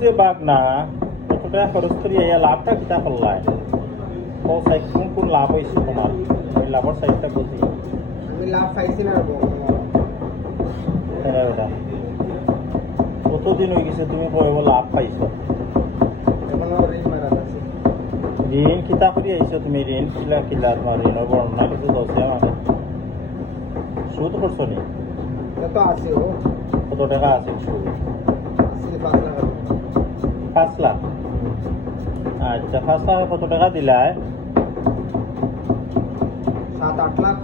যে বাঘ না কত টাকা খরচ করি এই লাভটা কিতা করলাই ও সাইড কোন কোন লাভ হয়েছে তোমার? ওই লাভের সাইডটা বুঝি। আমি লাভ পাইছি না এটা কতদিন হয়ে গেছে তুমি কইব লাভ পাইছো? ঋণ কিতা করে আইছো তুমি? ঋণ কিলা কিলা তোমার ঋণের বর্ণনা কিছু দছে আমাকে। সুদ করছ নি? কত আছে কত টাকা আছে সুদ? পাঁচ লাখ পাঁচ লাখ আচ্ছা পাঁচ লাখ কত টাকা দিলাই সাত আট লাখ।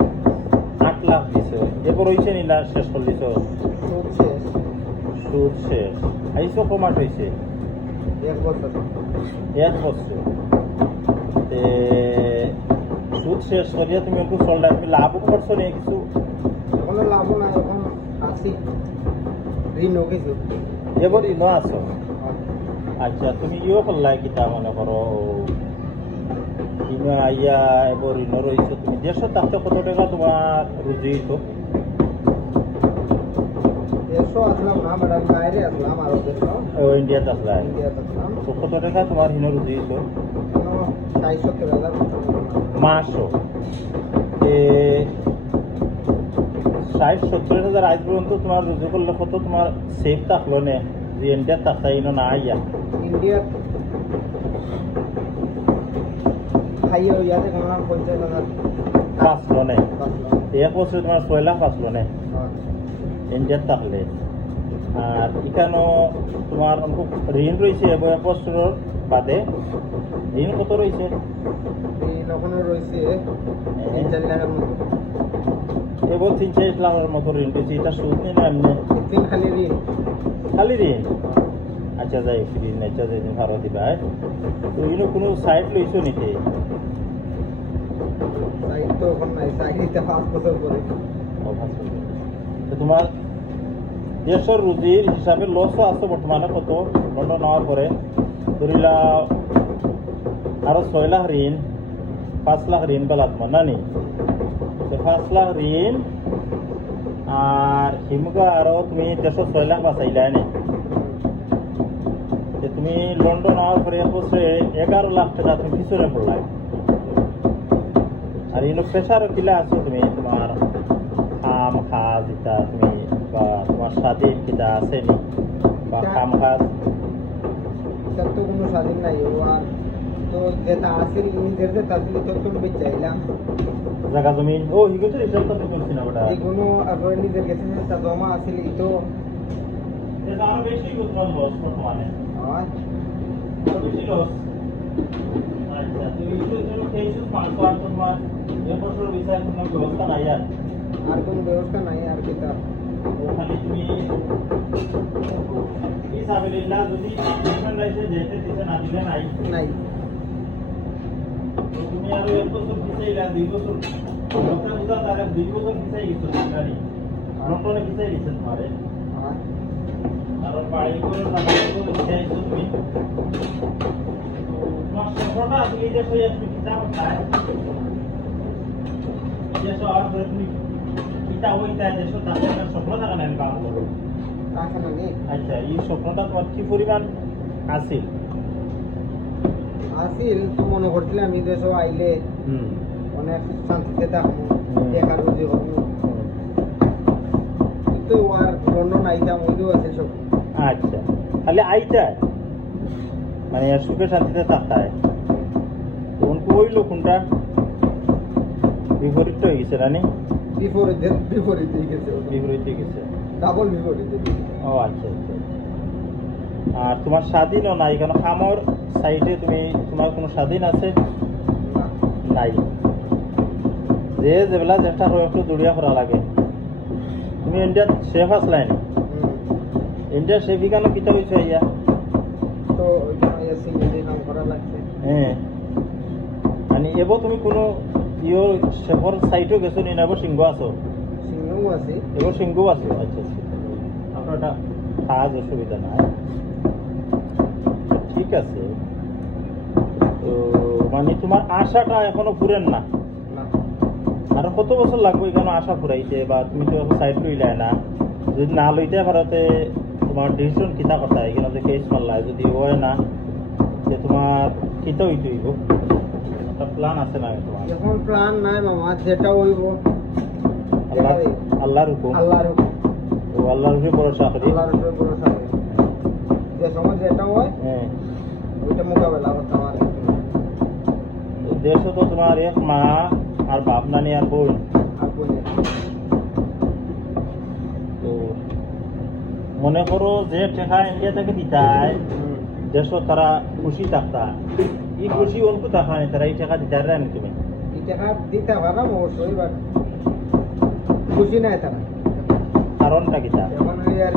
আট লাখ দিছো। এরপর হয়েছে নি না শেষ করে দিছো? সুদ শেষ। আইসো কমাট হয়েছে এক বছর। এক বছর। সুদ শেষ করিয়া তুমি একটু চললে তুমি লাভও করছ নি কিছু? এখনও লাভ না এখন আশি ঋণ কিছু। এবার ইনো আছো? আচ্ছা তুমি ইও করলাই কিতা মনে করো? ইনো আইয়া এবার ইনো রয়েছে তুমি দেড়শো তাতে কত টাকা তোমার রুজি তো ইন্ডিয়াতে ইন্ডিয়াতে কত টাকা তোমার হিনো রুজি তো এখনও ষাট সত্তর হাজার মতো মাসও ষাট সত্তর হাজার আজ পর্যন্ত তোমার রুজু করলে কত তোমার সেফ থাকল নে? যে ইন্ডিয়ার থাকতা ইনো না আইয়া ইন্ডিয়া খাইয়ে ইয়াতে কোনো পঞ্চাশ হাজার পাঁচলো নে বাঁচলাম এক বছর তোমার ছয় লাখ পাঁচলো নে ইন্ডিয়ার থাকলে আর এখানেও তোমার ঋণ রয়েছে এবং এক বছরের বাদে ঋণ কত রয়েছে এখনও রয়েছে তিন চার লাখের মতো এবং তিন চার লাখের মতো ঋণ রয়েছে এটা সুদ নেই না এমনি তিন খালি ঋণ খালি ঋণ আচ্ছা যাই আচ্ছা যাই ভাড়া দিবা আয়। তো ইনো কোনো সাইড লইছো নাকি? সাইড তো এখন নাই সাইডটা পাঁচ বছর পরে। ও, ভাবছ। তো তোমার দেশের রুজির হিসাবে লসও আছে বর্তমানে কত? লন্ডন নেওয়ার পরে। ধরিলা আরও ছয় লাখ ঋণ পাঁচ লাখ ঋণ বেলা তোমার নানি পাঁচ লাখ ঋণ আর হিমুকা আরও তুমি দেড়শো ছয় লাখ বাঁচাইলা নে? যে তুমি লন্ডন হওয়ার পরে এক বছরে এগারো লাখ টাকা তুমি পিছনে পড়লাই। আর ইনো প্রেশারও কিলা আছো তুমি তোমার খাম খাজ যেটা তুমি বা তোমার স্বাধীন কিটা আছে নি বা খাম খাজ। তো কোনো স্বাধীন নাই ও আর তো যেটা আসিল নিজের যেটা আসিল তো তুমি বেচাইলাম জায়গা জমি ও হিগো তো হিসাব তো করছি না এগুলো আবার নিজের কাছে যেটা জমা আসিল তো এটা আরও বেশি বর্তমানে। ব্যবস্থা নাই আর আর কোনো ব্যবস্থা নাই আর কি তার। ওখানে তুমি ইসাবিল্লাহ যদি হিউম্যান রাইটে যেতে দিতে না দিলে নাই নাই তুমি আরও এক বছর পিছাইলা দুই বছর লোকটা বুঝা তারা দুই বছর পিছাই গেছো গাড়ি পিছাই গেছে তোমারে বাড়ি করে না বাড়ি করে আসলে করে তুমি স্বপ্ন থাকা না আমি কাম করব। আচ্ছা এই স্বপ্নটা তোমার কি পরিমাণ আছিল আসিল তো মনে করছিল আমি দেশ আইলে অনেক শান্তিতে থাকব হুম। দেখা রুজি আর লন্ডন আইতাম ওইটাও আছে সব। আচ্ছা। খালি আইটা মানে আর সুখে শান্তিতে থাকায় তখন কইলো কোনটা বিপরীত হয়ে গেছে রানি? বিপরীত বিপরীত হয়ে গেছে বিপরীত হয়ে গেছে। ডাবল বিপরীত ও আচ্ছা আচ্ছা আর তোমার স্বাধীনও নাই? কেন খামর সাইডে তুমি তোমার কোনো স্বাধীন আছে? নাই। যে যেবেলা চেষ্টা করে একটু দৌড়িয়া করা লাগে। তুমি ইন্ডিয়াত শেফ হুম। ইন্ডিয়ার শেফি কেন কিতা হয়েছে ইয়া। তো করা লাগছে। হ্যাঁ। মানে এবার তুমি কোনো ইয়ো শেফর সাইটও গেছো নি না? সিংহ আছো? সিংহও আছে। এবার সিংহ আছো? আচ্ছা আচ্ছা। আপনার একটা কাজ অসুবিধা নাই। ঠিক আছে। তো মানে তোমার আশাটা এখনও ফুরেন না না। আর কত বছর লাগবে এখানে আশা ফুরাইতে বা তুমি তো সাইড লইলাই না? যদি না লইতে ভারতে তোমার ডিসিশন কিতা কথা এখানে যে কেস মারলা যদি হয় না যে তোমার কিতা হইতে হইব? একটা প্ল্যান আছে না তোমার? এখন প্ল্যান নাই মামা যেটা হইব। আল্লাহ আল্লাহর হুকুম। আল্লাহর হুকুম। ও আল্লাহর উপরে ভরসা করি। আল্লাহর উপরে ভরসা করি। যে সময় যেটা হয় হ্যাঁ। ওইটা মোকাবেলা করতে আমার দেশে তো তোমার এক মা আর বাপ নানি আর বোন তো মনে করো যে টেকা ইন্ডিয়া থেকে দিতায় দেশ তারা খুশি থাকতা এই খুশি অল্প থাকা নাই তারা এই টাকা দিতে পারে তুমি এই টাকা দিতে পারলাম অবশ্যই বাট খুশি নাই তারা কারণটা এখন ওই আর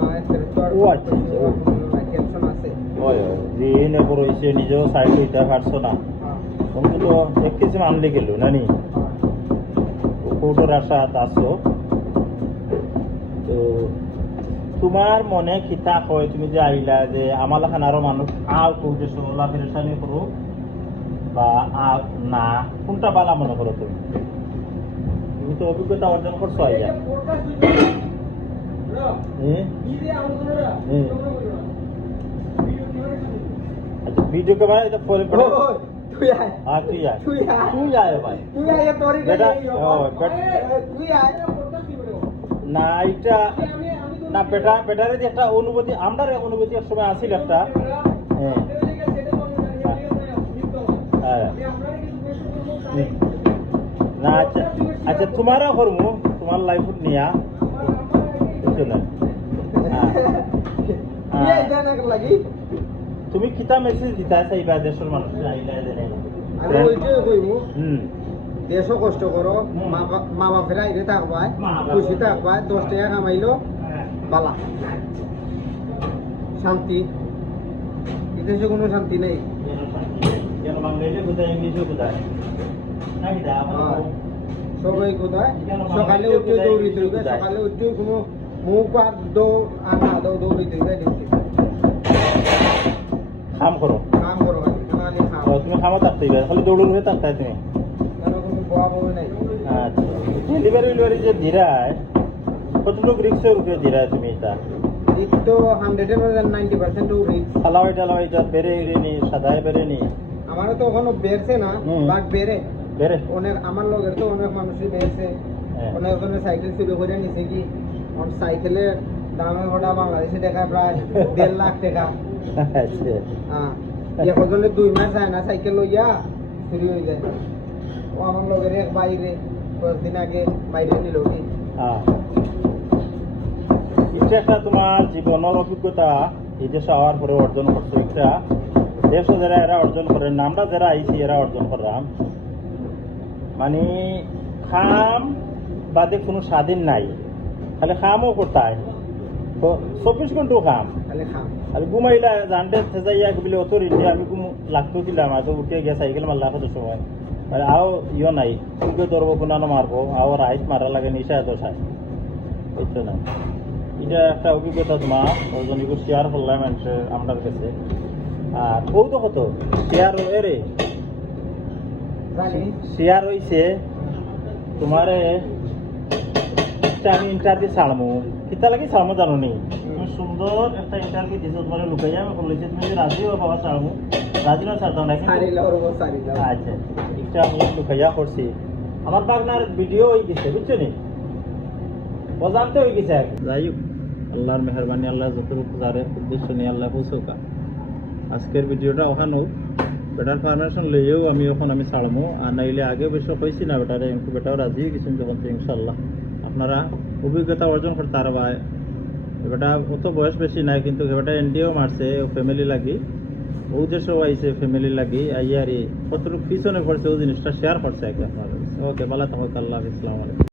নয় সেটা তো আর ও আচ্ছা, আচ্ছা, টেনশন আছে হয় হয় যে এনে নিজেও সাইড হইতে পারছ না ముందులో ఎక్కేసి అందులోకి నని কৌটোর আশা আছো তো তোমার মনে কিতা হয়? তুমি যে আইলা যে আমার লেখান আরও মানুষ আও কৌটে শুনলা ফেরেশানি করো বা না। কোনটা বালা মনে করো তুমি? তুমি তো অভিজ্ঞতা অর্জন করছ আইলা আচ্ছা, ভিডিও কে এটা এটা ফোন তুই আয়। हाँ তুই আয়। তুই আয়। তুই আয় ভাই তুই আয় তোরই বেটা, কাছে ও, বেটা। তুই আয়। না এটা না বেটা বেটারে যে একটা অনুভূতি। আমরা অনুভূতি এক সময় আসিল একটা। হ্যাঁ। হ্যাঁ। না আচ্ছা আচ্ছা তোমারও করব তোমার লাইফ নিয়া। বুঝছ না হ্যাঁ। লাগি। তুমি কিতা মেসেজ দিতা চাইবা দেশের মানুষ আমি ওইটাই কইমু হুম। দেশও কষ্ট করো। মা বাপেরা আইরে বাপ। খুশি থাকবাই দশ টাকা কামাইলো বালা। শান্তি। বিদেশে কোনো শান্তি নেই। হ্যাঁ। সবাই কোথায় সকালে উঠে দৌড়ি দিবে সকালে উঠে কোনো মুখ আর দৌড় আর না দৌড় দৌড়ি দিবে ডিউটি থাকতে হইবে খালি দৌড়ুর হয়ে থাকতে হয় তুমি। কেন কোনো বয়া বই নাই। আচ্ছা। ডেলিভারি ডেলিভারি যে দিরায় কতটুকু রিক্সের উপরে দিরায় তুমি এটা? এই তো হান্ড্রেডের মধ্যে নাইনটি পার্সেন্ট রিক্স হালাওয়াই টালাওয়াই যা বেড়ে নি সাদায় বেড়ে নি আমারও তো ওখানে না। বাট বেড়ে। বেড়ে? অনেক আমার লগের তো অনেক মানুষই বেরছে হ্যাঁ। অনেক জনের সাইকেল চুরি করে নিছে কি সাইকেলের দামে ওটা বাংলাদেশে টাকা প্রায় দেড় লাখ টাকা। আচ্ছা। হ্যাঁ একজনের দুই মাস যায় না সাইকেল লইয়া চুরি যায়। ও আমার লগের এক বাইরে কয়েকদিন আগে বাইরে নিল কি এটা একটা তোমার জীবনের অভিজ্ঞতা এই দেশে হওয়ার পরে অর্জন করছ একটা। দেশও যারা এরা অর্জন করেন না, আমরা যারা আইছি এরা অর্জন করলাম। মানে খাম বাদে কোনো স্বাধীন নাই। খালি খামও করতায় চব্বিশ ঘন্টাও খাম। খাম। আর ঘুমাইলা জানতে যাইয়া বলে অত রেডি আমি ঘুম লাগতো দিলাম আগে উঠে গিয়ে সাইকেল মারলা কত সময় আর আও ইয়ে নাই তুলকে ধরবো কোনানো মারবো আও রাইট মারা লাগে নিশা সাই বুঝছ না এটা একটা অভিজ্ঞতা তোমার এগুলো শেয়ার করলাম মানুষের কাছে আর বউ তো কত শেয়ার এরে শেয়ার হইছে তোমারে আমি ইন্টারভিউ ছাড়মু কিতা লাগি ছাড়মু জানো নি তুমি সুন্দর একটা ইন্টারভিউ দিছো তোমার লুকাইয়া আমি বলেছি তুমি যদি রাজি হো বাবা ছাড়মু রাজি না ছাড়তাম না আচ্ছা একটা আমি লুকাইয়া করছি আমার বাগনার ভিডিও হয়ে গেছে বুঝছ নি? অজান্তে হয়ে গেছে। যাই হোক আল্লাহর মেহরবানি আল্লাহ যতটুকু যারে উদ্দেশ্য নিয়ে আল্লাহ পৌঁছকা আজকের ভিডিওটা ওখানেও বেটার পারমিশন লইয়েও আমি এখন আমি ছাড়মু আর নাইলে আগে বেশি কইছি না বেটারে এমকু বেটাও রাজি হয়ে গেছেন যখন ইনশাল্লাহ আপনারা অভিজ্ঞতা অর্জন করতে আর এবারটা অত বয়স বেশি নাই, কিন্তু এবারটা এনডিও মারছে, ও ফ্যামিলি লাগি। ও যে সব আইছে ফ্যামিলি লাগি, আইয়ারি, কতটুকু পিছনে পড়ছে ও জিনিসটা শেয়ার করছে একে আপনার ওকে ভালো থাকুক আল্লাহ ইসলাম আলাইকুম।